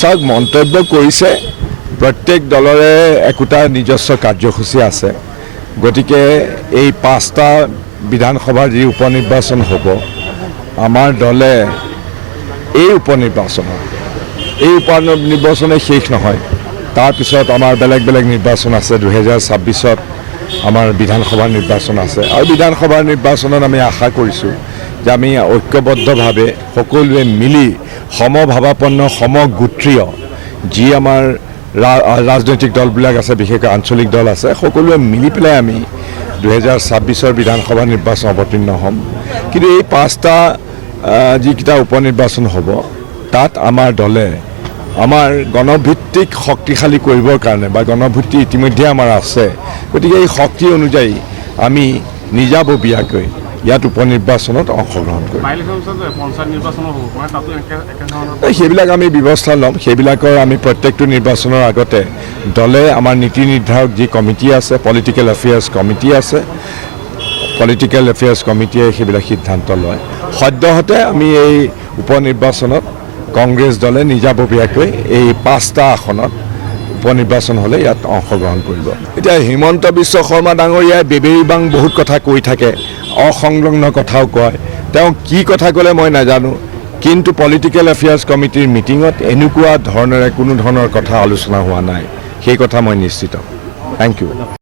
চাওক মন্তব্য কৰিছে প্ৰত্যেক দলৰে একোটা নিজস্ব কাৰ্যসূচী আছে গতিকে এই 5টা বিধানসভাৰ যি উপনিৰ্বাচন হ'ব আমাৰ দলে এই উপনিৰ্বাচনে শেষ নহয় তাৰপিছত আমাৰ বেলেগ বেলেগ নিৰ্বাচন আছে 2026ত আমাৰ বিধানসভাৰ নিৰ্বাচন আছে আৰু বিধানসভাৰ নিৰ্বাচনত আমি আশা কৰিছোঁ যে আমি ঐক্যবদ্ধভাৱে সকলোৱে মিলি সমভাৱাপন্ন সমগোত্ৰীয় যি আমাৰ ৰাজনৈতিক দলবিলাক আছে বিশেষকৈ আঞ্চলিক দল আছে সকলোৱে মিলি পেলাই আমি 2026ৰ বিধানসভা নিৰ্বাচন অৱতীৰ্ণ হ'ম কিন্তু এই 5টা যিকেইটা উপনিৰ্বাচন হ'ব তাত আমাৰ দলে আমাৰ গণভিত্তিক শক্তিশালী কৰিবৰ কাৰণে বা গণভিত্তি ইতিমধ্যে আমাৰ আছে গতিকে এই শক্তি অনুযায়ী আমি নিজাববীয়াকৈ ইয়াত উপনিৰ্বাচনত অংশগ্ৰহণ কৰিম সেইবিলাক আমি ব্যৱস্থা ল'ম সেইবিলাকৰ আমি প্ৰত্যেকটো নিৰ্বাচনৰ আগতে দলে আমাৰ নীতি নিৰ্ধাৰক যি কমিটি আছে পলিটিকেল এফেয়াৰ্ছ কমিটি আছে পলিটিকেল এফেয়াৰ্ছ কমিটিয়ে সেইবিলাক সিদ্ধান্ত লয় সদ্যহতে আমি এই উপনিৰ্বাচনত কংগ্ৰেছ দলে নিজাববীয়াকৈ এই 5টা আসনত উপনিৰ্বাচন হ'লে ইয়াত অংশগ্ৰহণ কৰিব এতিয়া হিমন্ত বিশ্ব শৰ্মা ডাঙৰীয়াই বেবেৰিবাং বহুত কথা কৈ থাকে অসংলগ্ন কথাও কয় তেওঁ কি কথা ক'লে মই নাজানো কিন্তু পলিটিকেল এফেয়াৰ্ছ কমিটিৰ মিটিঙত এনেকুৱা ধৰণেৰে কোনো ধৰণৰ কথা আলোচনা হোৱা নাই সেই কথা মই নিশ্চিত থেংক ইউ